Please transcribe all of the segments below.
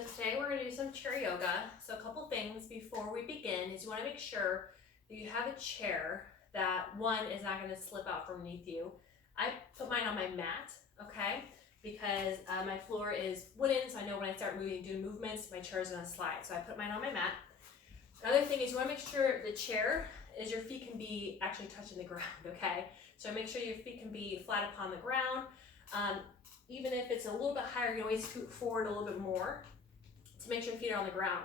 So today we're going to do some chair yoga. So a couple things before we begin is you want to make sure that you have a chair that one is not going to slip out from underneath you. I put mine on my mat, okay, because my floor is wooden, so I know when I start doing movements, my chair is going to slide. So I put mine on my mat. Another thing is you want to make sure the chair is your feet can be actually touching the ground, okay? So make sure your feet can be flat upon the ground. Even if it's a little bit higher, you can always scoot forward a little bit more to make sure your feet are on the ground.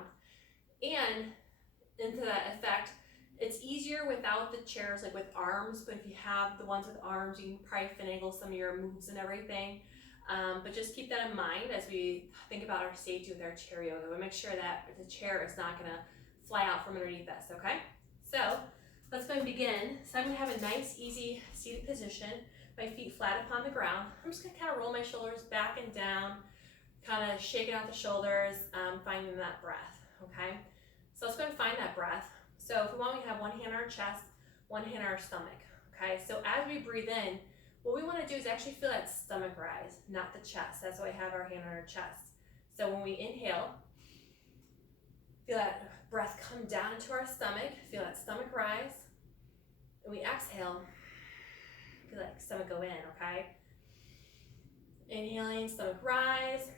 And into that effect, it's easier without the chairs, like with arms, but if you have the ones with arms, you can probably finagle some of your moves and everything. But just keep that in mind as we think about our safety with our chair yoga. We'll make sure that the chair is not gonna fly out from underneath us, okay? So let's go and begin. So I'm gonna have a nice, easy seated position, my feet flat upon the ground. I'm just gonna kind of roll my shoulders back and down, kind of shaking out the shoulders, finding that breath, okay? So let's go and find that breath. So if we want, we have one hand on our chest, one hand on our stomach, okay? So as we breathe in, what we want to do is actually feel that stomach rise, not the chest. That's why we have our hand on our chest. So when we inhale, feel that breath come down into our stomach, feel that stomach rise. And we exhale, feel that stomach go in, okay? Inhaling, stomach rise.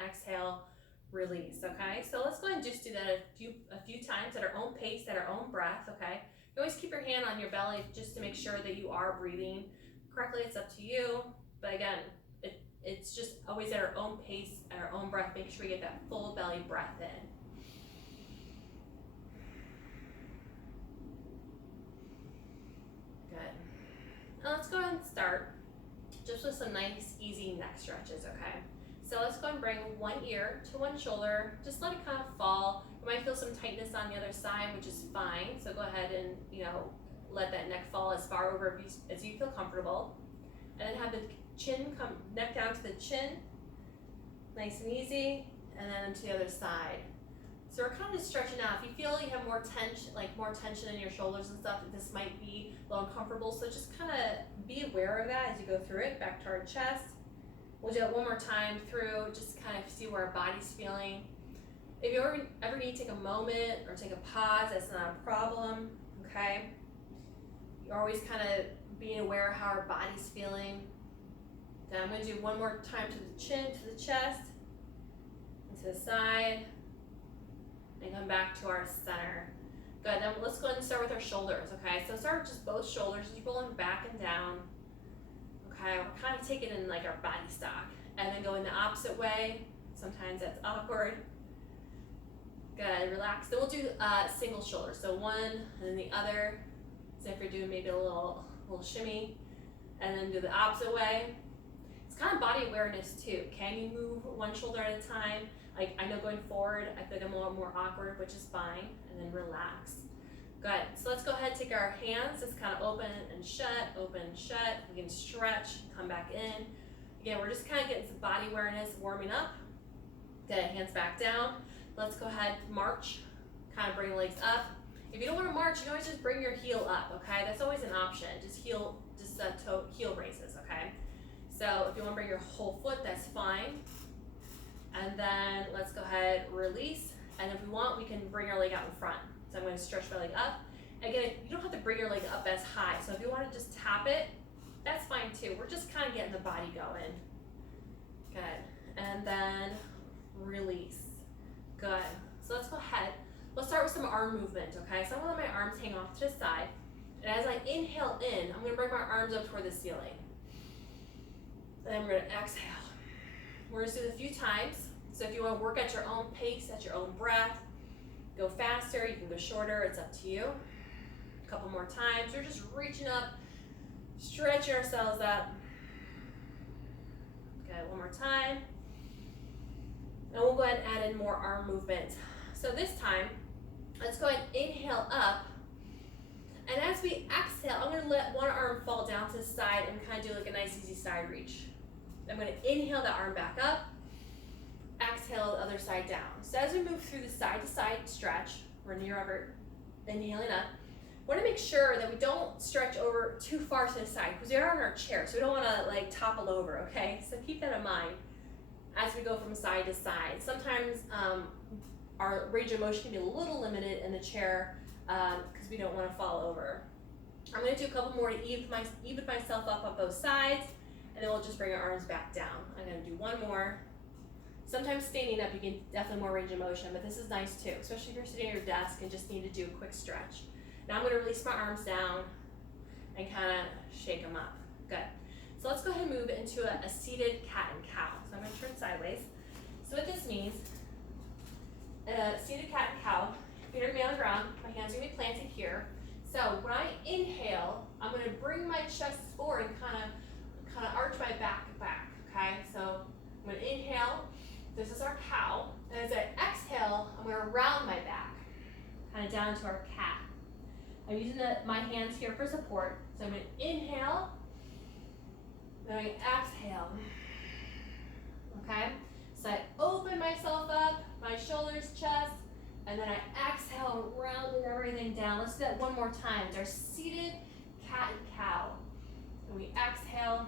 Exhale, release, okay? So let's go ahead and just do that a few times at our own pace, at our own breath, okay? You always keep your hand on your belly just to make sure that you are breathing correctly. It's up to you. But again, it's just always at our own pace, at our own breath, making sure we get that full belly breath in. Good. Now let's go ahead and start just with some nice, easy neck stretches, okay? So let's go and bring one ear to one shoulder. Just let it kind of fall. You might feel some tightness on the other side, which is fine. So go ahead and, let that neck fall as far over as you feel comfortable. And then have the chin come, neck down to the chin. Nice and easy. And then to the other side. So we're kind of just stretching out. If you feel like you have more tension in your shoulders and stuff, this might be a little uncomfortable. So just kind of be aware of that as you go through it. Back to our chest. We'll do it one more time through, just kind of see where our body's feeling. If you ever need to take a moment or take a pause, that's not a problem, okay? You're always kind of being aware of how our body's feeling. Then I'm gonna do one more time to the chin, to the chest, and to the side, and come back to our center. Good, then let's go ahead and start with our shoulders, okay? So start with just both shoulders, just rolling back and down. Okay, we're kind of taking in like our body stock and then going the opposite way. Sometimes that's awkward. Good, relax. Then we'll do single shoulder. So one and then the other. So if you're doing maybe a little shimmy and then do the opposite way. It's kind of body awareness too. Can you move one shoulder at a time? Like I know going forward, I feel like I'm a little more awkward, which is fine. And then relax. Good, so let's go ahead and take our hands, just kind of open and shut. We can stretch, come back in. Again, we're just kind of getting some body awareness, warming up. Good, hands back down. Let's go ahead, march, kind of bring the legs up. If you don't want to march, you can always just bring your heel up, okay? That's always an option, just heel raises, okay? So if you want to bring your whole foot, that's fine. And then let's go ahead, release. And if we want, we can bring our leg out in front. So I'm going to stretch my leg up. Again, you don't have to bring your leg up as high. So if you want to just tap it, that's fine too. We're just kind of getting the body going. Good. And then release. Good. So let's go ahead. Let's start with some arm movement, okay? So I'm going to let my arms hang off to the side. And as I inhale in, I'm going to bring my arms up toward the ceiling. And then we're going to exhale. We're going to do it a few times. So if you want to work at your own pace, at your own breath, go faster, you can go shorter, it's up to you. A couple more times. We're just reaching up, stretching ourselves up. Okay, one more time. And we'll go ahead and add in more arm movement. So this time, let's go ahead and inhale up. And as we exhale, I'm gonna let one arm fall down to the side and kind of do like a nice easy side reach. I'm gonna inhale the arm back up. Exhale the other side down. So as we move through the side to side stretch, we're near inhaling up. Want to make sure that we don't stretch over too far to the side because we are on our chair, so we don't want to like topple over, okay? So keep that in mind. as we go from side to side. Sometimes our range of motion can be a little limited in the chair because we don't want to fall over. I'm going to do a couple more to even myself up on both sides, and then we'll just bring our arms back down. I'm going to do one more. Sometimes standing up, you can definitely more range of motion, but this is nice too, especially if you're sitting at your desk and just need to do a quick stretch. Now I'm going to release my arms down and kind of shake them up. Good. So let's go ahead and move into a seated cat and cow. So I'm going to turn sideways. So what this means, seated cat and cow, feet are going to be on the ground, my hands are going to be planted here. So when I inhale, I'm going to bring my chest forward and kind of arch my back, okay? So I'm going to inhale, this is our cow, and as I exhale, I'm going to round my back, kind of down to our cat. I'm using my hands here for support, so I'm going to inhale, then I exhale, okay? So I open myself up, my shoulders, chest, and then I exhale, rounding everything down. Let's do that one more time. It's our seated cat and cow. And we exhale.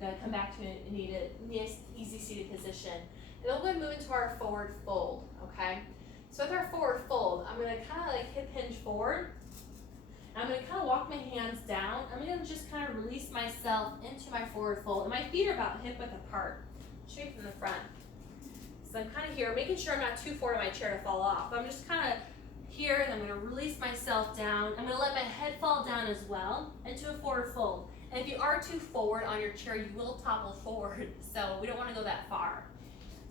Gonna come back to a nice, easy seated position. And then we're gonna move into our forward fold, okay? So with our forward fold, I'm gonna kind of like hip hinge forward. I'm gonna kind of walk my hands down. I'm gonna just kind of release myself into my forward fold. And my feet are about hip width apart, straight from the front. So I'm kind of here, making sure I'm not too forward in my chair to fall off. I'm just kind of here, and I'm going to release myself down. I'm going to let my head fall down as well into a forward fold. And if you are too forward on your chair, you will topple forward. So we don't want to go that far.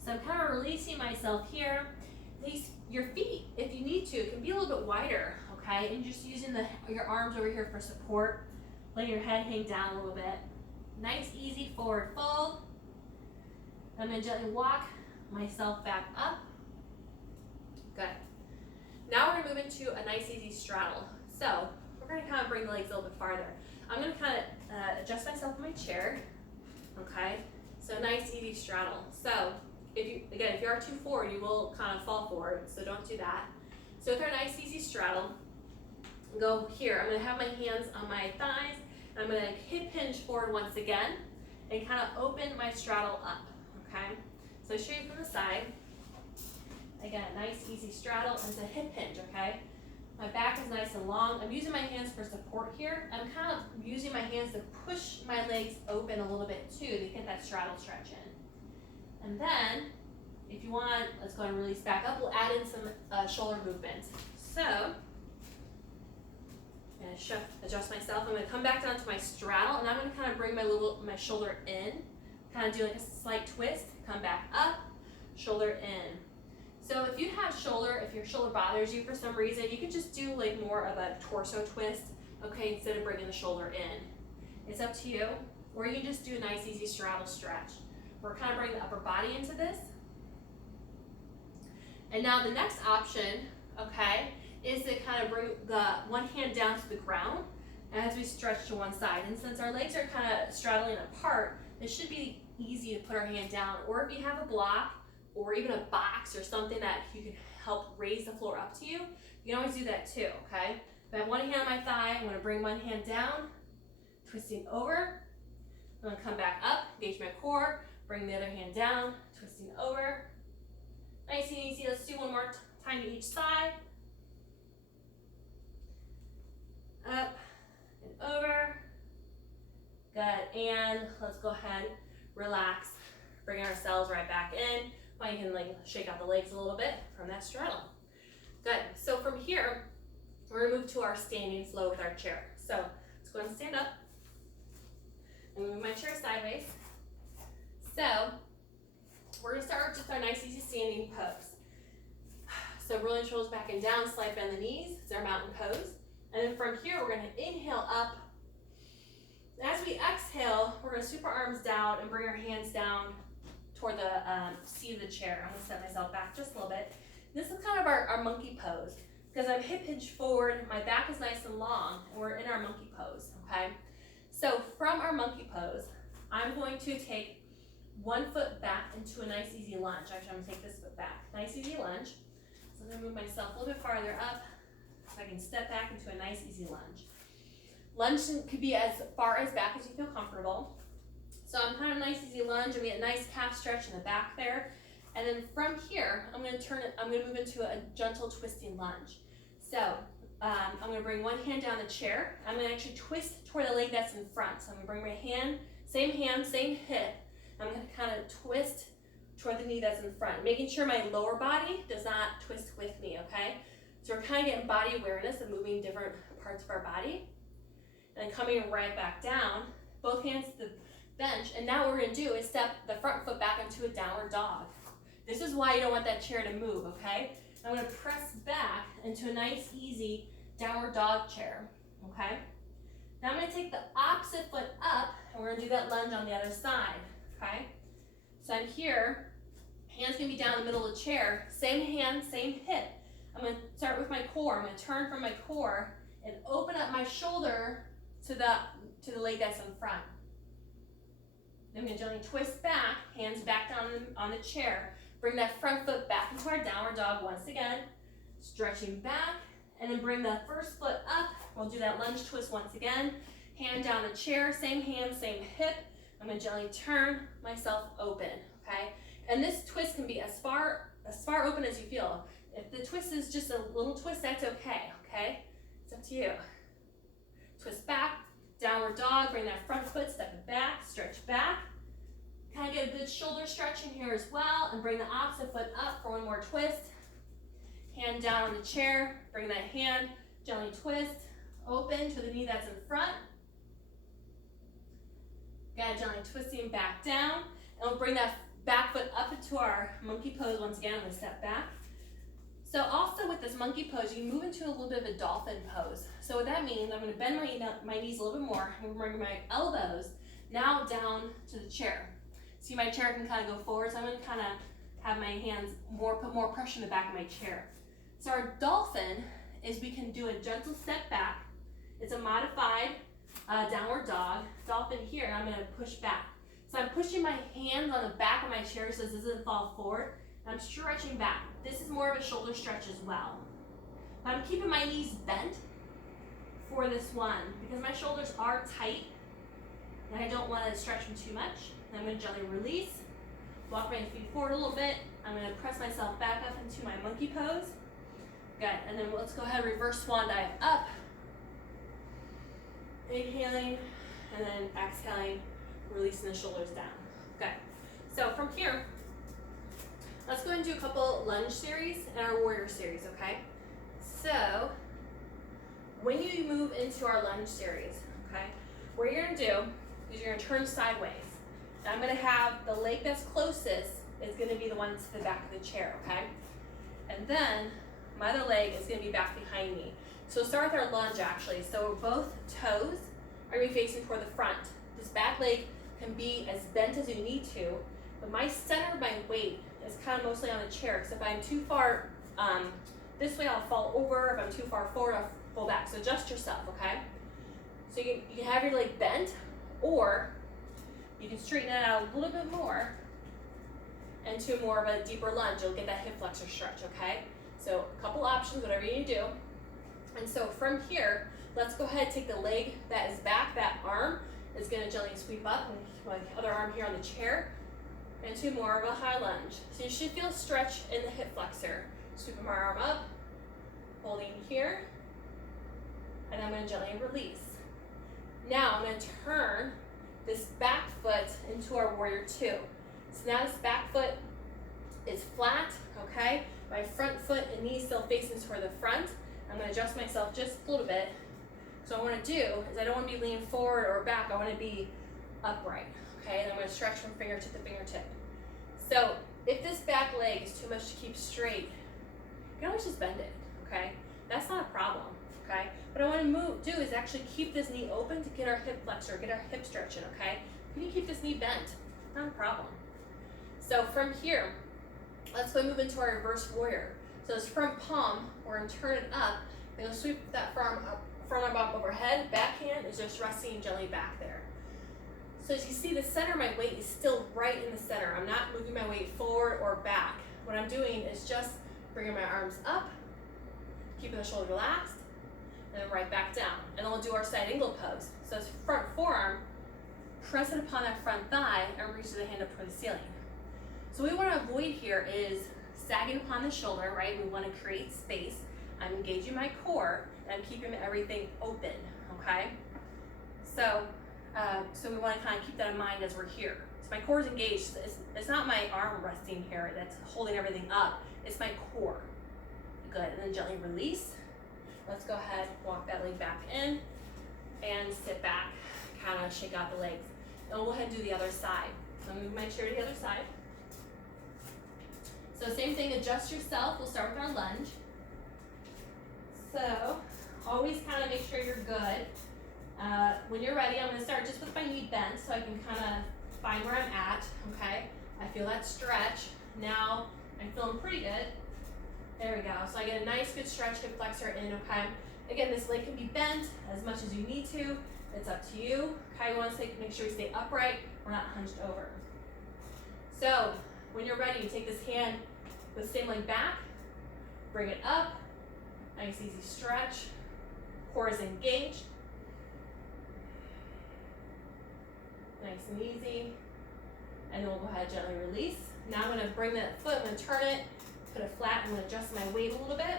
So I'm kind of releasing myself here. Release your feet, if you need to, can be a little bit wider, okay? And just using your arms over here for support. Letting your head hang down a little bit. Nice, easy forward fold. I'm going to gently walk myself back up. Good. Now we're going to move into a nice easy straddle. So we're going to kind of bring the legs a little bit farther. I'm going to kind of adjust myself in my chair. Okay. So nice easy straddle. So if you are too forward, you will kind of fall forward. So don't do that. So with our nice easy straddle, go here. I'm going to have my hands on my thighs. And I'm going to hip hinge forward once again and kind of open my straddle up. Okay. So show you from the side. Again, nice easy straddle, and it's a hip hinge, okay? My back is nice and long. I'm using my hands for support here. I'm kind of using my hands to push my legs open a little bit too to get that straddle stretch in. And then, if you want, let's go ahead and release back up. We'll add in some shoulder movements. So, I'm going to adjust myself. I'm going to come back down to my straddle, and I'm going to kind of bring my shoulder in. Kind of do like a slight twist, come back up, shoulder in. So if you have if your shoulder bothers you for some reason, you can just do like more of a torso twist, okay, instead of bringing the shoulder in. It's up to you, or you can just do a nice easy straddle stretch. We're kind of bringing the upper body into this. And now the next option, okay, is to kind of bring the one hand down to the ground as we stretch to one side. And since our legs are kind of straddling apart, it should be easy to put our hand down, or if you have a block or even a box or something that you can help raise the floor up to you, you can always do that too, okay? If I have one hand on my thigh, I'm going to bring one hand down, twisting over. I'm going to come back up, engage my core, bring the other hand down, twisting over. Nice and easy. Let's do one more time to each side. Up and over. Good, and let's go ahead, relax, bring ourselves right back in. Well, you can like shake out the legs a little bit from that straddle. Good, so from here, we're gonna move to our standing flow with our chair. So let's go ahead and stand up and move my chair sideways. So we're gonna start with just our nice easy standing pose. So rolling shoulders back and down, slight bend the knees, it's our mountain pose. And then from here, we're gonna inhale up. As we exhale, we're going to sweep our arms down and bring our hands down toward the seat of the chair. I'm going to set myself back just a little bit. This is kind of our monkey pose because I'm hip hinged forward, my back is nice and long, and we're in our monkey pose, okay? So from our monkey pose, I'm going to take one foot back into a nice easy lunge. Actually, I'm going to take this foot back. Nice easy lunge. So I'm going to move myself a little bit farther up so I can step back into a nice easy lunge. Lunge could be as far as back as you feel comfortable. So I'm kind of nice easy lunge. lunge and get a nice calf stretch in the back there. And then from here, I'm gonna move into a gentle twisting lunge. So I'm gonna bring one hand down the chair. I'm gonna actually twist toward the leg that's in front. So I'm gonna bring my hand, same hip. I'm gonna kind of twist toward the knee that's in front, making sure my lower body does not twist with me, okay? So we're kind of getting body awareness of moving different parts of our body. And then coming right back down, both hands to the bench. And now what we're gonna do is step the front foot back into a downward dog. This is why you don't want that chair to move, okay? I'm gonna press back into a nice, easy downward dog chair, okay? Now I'm gonna take the opposite foot up, and we're gonna do that lunge on the other side, okay? So I'm here, hands gonna be down in the middle of the chair, same hand, same hip. I'm gonna start with my core. I'm gonna turn from my core and open up my shoulder to the leg that's in front. Then I'm gonna gently twist back, hands back down on the chair. Bring that front foot back into our downward dog once again, stretching back, and then bring the first foot up. We'll do that lunge twist once again. Hand down the chair, same hand, same hip. I'm gonna gently turn myself open, okay? And this twist can be as far open as you feel. If the twist is just a little twist, that's okay, okay? It's up to you. Twist back, downward dog, bring that front foot, step it back, stretch back. Kind of get a good shoulder stretch in here as well, and bring the opposite foot up for one more twist. Hand down on the chair, bring that hand, gently twist, open to the knee that's in front. Again, gently twisting back down, and we'll bring that back foot up into our monkey pose once again. I'm gonna step back. So also with this monkey pose, you can move into a little bit of a dolphin pose. So what that means, I'm gonna bend my knees a little bit more. I'm gonna bring my elbows now down to the chair. See, my chair can kind of go forward, so I'm gonna kind of have my hands put more pressure in the back of my chair. So our dolphin is we can do a gentle step back. It's a modified downward dog. Dolphin here, and I'm gonna push back. So I'm pushing my hands on the back of my chair so this doesn't fall forward. I'm stretching back. This is more of a shoulder stretch as well. But I'm keeping my knees bent for this one because my shoulders are tight and I don't want to stretch them too much. I'm going to gently release, walk my feet forward a little bit. I'm going to press myself back up into my monkey pose. Good, and then let's go ahead and reverse swan dive up. Inhaling, and then exhaling, releasing the shoulders down. Okay, so from here, let's go and do a couple lunge series and our warrior series, okay? So, when you move into our lunge series, okay, what you're gonna do is you're gonna turn sideways. Now I'm gonna have the leg that's closest is gonna be the one to the back of the chair, okay? And then my other leg is gonna be back behind me. So start with our lunge actually. So both toes are gonna be facing toward the front. This back leg can be as bent as you need to, but my center of my weight is kind of mostly on the chair, because if I'm too far this way, I'll fall over. If I'm too far forward, I'll fall back. So adjust yourself, okay? So you can have your leg bent, or you can straighten it out a little bit more into more of a deeper lunge. You'll get that hip flexor stretch, okay? So a couple options, whatever you need to do. And so from here, let's go ahead and take the leg that is back, that arm is gonna gently sweep up, and my other arm here on the chair, into more of a high lunge. So you should feel a stretch in the hip flexor. Sweeping my arm up, holding here, and I'm gonna gently release. Now I'm gonna turn this back foot into our warrior two. So now this back foot is flat, okay? My front foot and knee still facing toward the front. I'm gonna adjust myself just a little bit. So what I wanna do is I don't wanna be leaning forward or back, I wanna be upright, okay? And I'm gonna stretch from fingertip to fingertip. So if this back leg is too much to keep straight, you can always just bend it, okay? That's not a problem, okay? What I wanna do is actually keep this knee open to get our hip flexor, get our hip stretching, okay? You can keep this knee bent, not a problem. So from here, let's go move into our reverse warrior. So this front palm, we're gonna turn it up, and you'll sweep that front arm up overhead, back hand is just resting gently back there. So as you see, the center of my weight is still right in the center. I'm not moving my weight forward or back. What I'm doing is just bringing my arms up, keeping the shoulder relaxed, and then right back down. And then we'll do our side angle pose. So it's front forearm press it upon that front thigh, and reach the hand up toward the ceiling. So what we want to avoid here is sagging upon the shoulder, right? We want to create space. I'm engaging my core, and I'm keeping everything open, okay? So we want to kind of keep that in mind as we're here. So my core is engaged. It's not my arm resting here that's holding everything up. It's my core. Good, and then gently release. Let's go ahead, walk that leg back in, and sit back, kind of shake out the legs. And we'll go ahead and do the other side. So move my chair to the other side. So same thing, adjust yourself. We'll start with our lunge. So always kind of make sure you're good. When you're ready, I'm going to start just with my knee bent so I can kind of find where I'm at, okay? I feel that stretch. Now I'm feeling pretty good. There we go. So I get a nice good stretch, hip flexor in, okay? Again, this leg can be bent as much as you need to. It's up to you. Okay, we want to make sure we stay upright. We're not hunched over. So when you're ready, you take this hand with the same leg back, bring it up. Nice easy stretch. Core is engaged. Nice and easy. And then we'll go ahead and gently release. Now I'm going to bring that foot, I'm going to turn it, put it flat. I'm going to adjust my weight a little bit.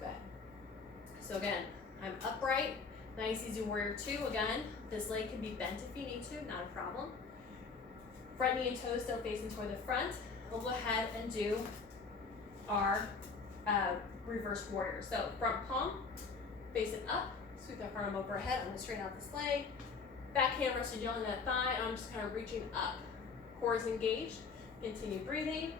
Good. So again, I'm upright. Nice easy warrior two. Again, this leg can be bent if you need to, not a problem. Front knee and toes still facing toward the front. We'll go ahead and do our reverse warrior. So front palm, facing up, sweep that front arm overhead. I'm going to straighten out this leg. Back hand resting gently on that thigh. I'm just kind of reaching up. Core is engaged. Continue breathing.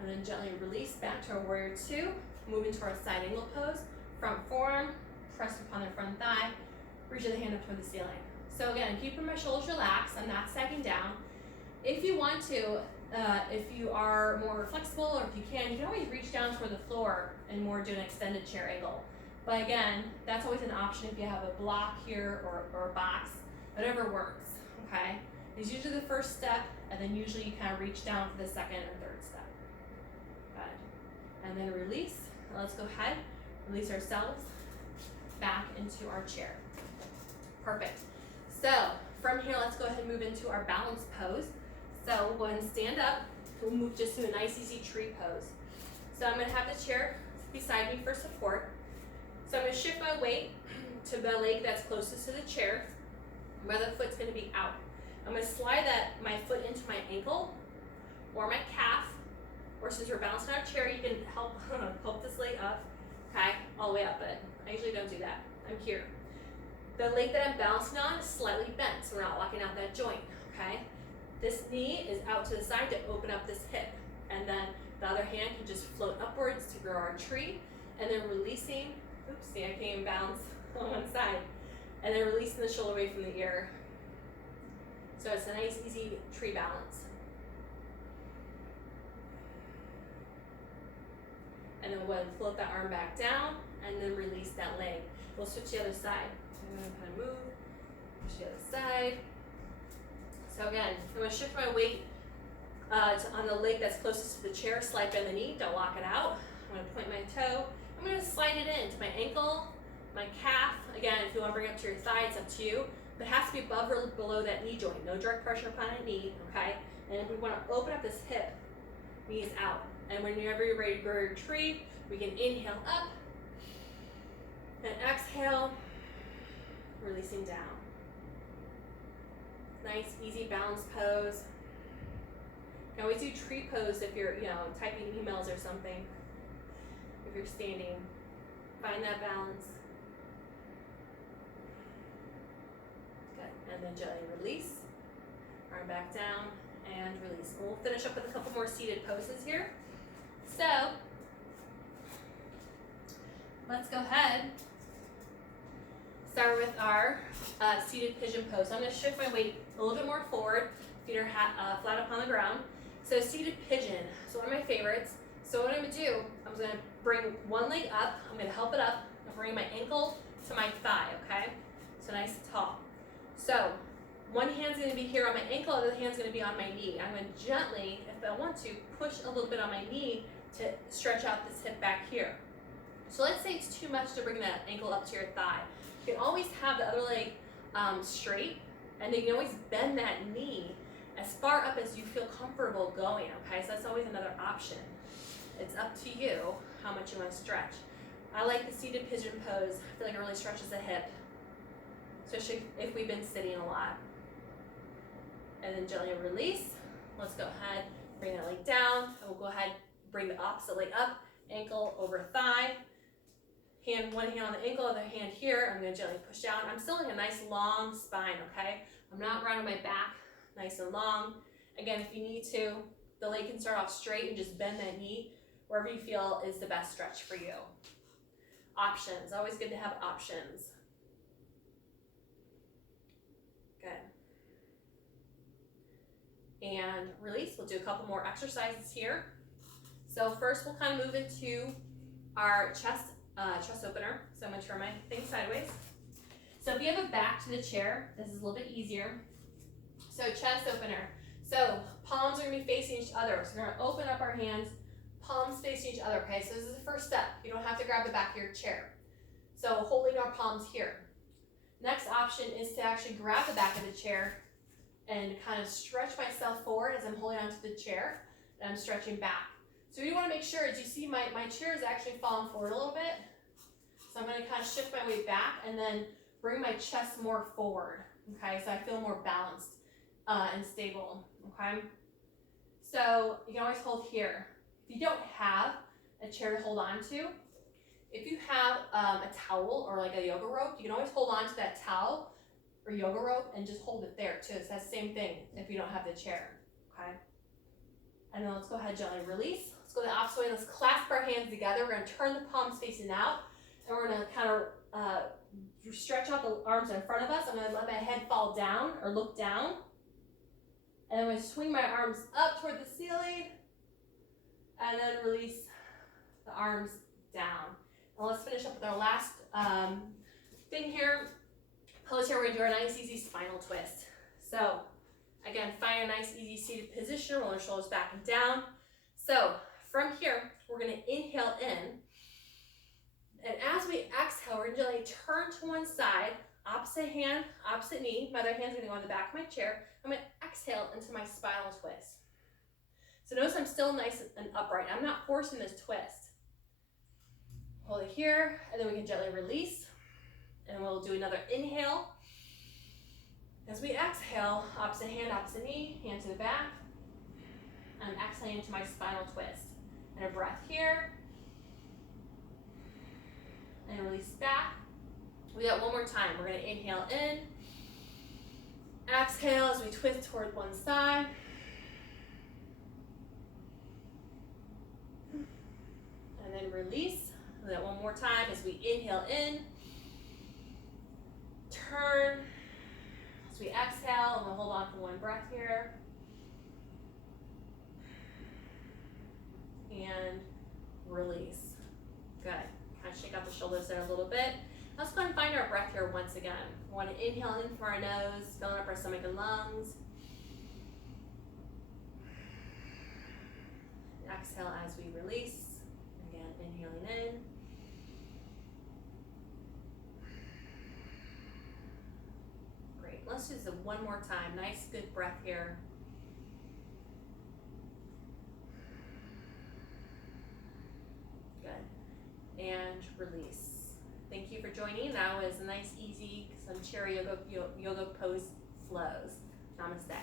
And then gently release back to our warrior two. Moving to our side angle pose. Front forearm, press upon the front thigh. Reach the hand up toward the ceiling. So again, keeping my shoulders relaxed. I'm not sagging down. If you want to, if you are more flexible or if you can always reach down toward the floor and more do an extended chair angle. But again, that's always an option if you have a block here or a box, whatever works, okay? It's usually the first step, and then usually you kind of reach down for the second or third step. Good. And then release. Let's go ahead, release ourselves back into our chair. Perfect. So from here, let's go ahead and move into our balance pose. So we'll go ahead and stand up. We'll move just to a nice easy tree pose. So I'm going to have the chair beside me for support. So I'm going to shift my weight to the leg that's closest to the chair. My other foot's going to be out. I'm going to slide my foot into my ankle or my calf, or since we're balancing our chair, you can help this leg up, okay, all the way up, but I usually don't do that. I'm here. The leg that I'm balancing on is slightly bent, so we're not locking out that joint, okay? This knee is out to the side to open up this hip, and then the other hand can just float upwards to grow our tree, and then releasing, oops, see, I can't even balance on one side, and then releasing the shoulder away from the ear. So it's a nice, easy tree balance. And then we'll go ahead and float that arm back down, and then release that leg. We'll switch the other side. I'm going to kind of move, switch the other side. So again, I'm going to shift my weight on the leg that's closest to the chair, slide by the knee, don't lock it out. I'm going to point my toe. I'm going to slide it into my ankle, my calf. Again, if you want to bring it up to your thigh, it's up to you. But it has to be above or below that knee joint. No direct pressure upon that knee, okay? And if we want to open up this hip, knees out. And whenever you're ready to grow your tree, we can inhale up and exhale, releasing down. Nice, easy balance pose. You can always do tree pose if you're, typing emails or something. If you're standing, find that balance. Good, and then gently release. Arm back down and release. We'll finish up with a couple more seated poses here. So, let's go ahead. Start with our seated pigeon pose. So I'm going to shift my weight a little bit more forward. Feet are flat upon the ground. So seated pigeon. So one of my favorites. So what I'm going to do, I'm going to bring one leg up. I'm going to help it up. I'm bringing my ankle to my thigh, okay? So nice and tall. So one hand's going to be here on my ankle, the other hand's going to be on my knee. I'm going to gently, if I want to, push a little bit on my knee to stretch out this hip back here. So let's say it's too much to bring that ankle up to your thigh. You can always have the other leg straight, and then you can always bend that knee as far up as you feel comfortable going, okay? So that's always another option. It's up to you how much you want to stretch. I like the seated pigeon pose. I feel like it really stretches the hip, especially if we've been sitting a lot. And then gently release. Let's go ahead, bring that leg down, and we'll go ahead, bring the opposite leg up, ankle over thigh. One hand on the ankle, other hand here. I'm gonna gently push down. I'm still in a nice long spine, okay? I'm not rounding my back, nice and long. Again, if you need to, the leg can start off straight and just bend that knee wherever you feel is the best stretch for you. Options, always good to have options. Good. And release, we'll do a couple more exercises here. So first we'll kind of move into our chest opener. So I'm gonna turn my thing sideways. So if you have a back to the chair, this is a little bit easier. So chest opener. So palms are gonna be facing each other. So we're gonna open up our hands, palms facing each other, okay? So this is the first step. You don't have to grab the back of your chair. So holding our palms here. Next option is to actually grab the back of the chair and kind of stretch myself forward as I'm holding onto the chair, and I'm stretching back. So what you want to make sure is you see my chair is actually falling forward a little bit. So I'm going to kind of shift my weight back and then bring my chest more forward, okay? So I feel more balanced and stable, okay? So you can always hold here. If you don't have a chair to hold on to, if you have a towel or like a yoga rope, you can always hold on to that towel or yoga rope and just hold it there too. So that's the same thing if you don't have the chair, okay? And then let's go ahead, gently release. Let's go the opposite way. Let's clasp our hands together. We're gonna turn the palms facing out, and we're gonna kind of stretch out the arms in front of us. I'm gonna let my head fall down or look down. And I'm gonna swing my arms up toward the ceiling, and then release the arms down. And let's finish up with our last thing here. Pose here, we're gonna do our nice easy spinal twist. So again, find a nice easy seated position, roll our shoulders back and down. So from here, we're gonna inhale in. And as we exhale, we're gonna gently turn to one side, opposite hand, opposite knee. My other hand's gonna go on the back of my chair. I'm gonna exhale into my spinal twist. So notice I'm still nice and upright. I'm not forcing this twist. Hold it here, and then we can gently release. And we'll do another inhale. As we exhale, opposite hand, opposite knee, hand to the back. And exhaling into my spinal twist. And a breath here. And release back. We got one more time. We're going to inhale in. Exhale as we twist toward one side. And then release. Do that one more time as we inhale in. Turn as we exhale, and we'll hold on for one breath here. And release. Good. Kind of shake out the shoulders there a little bit. Let's go and find our breath here once again. We want to inhale in from our nose, filling up our stomach and lungs. Exhale as we release. Again, inhaling in. Let's do this one more time. Nice, good breath here. Good. And release. Thank you for joining. That was a nice, easy, some chair yoga pose flows. Namaste.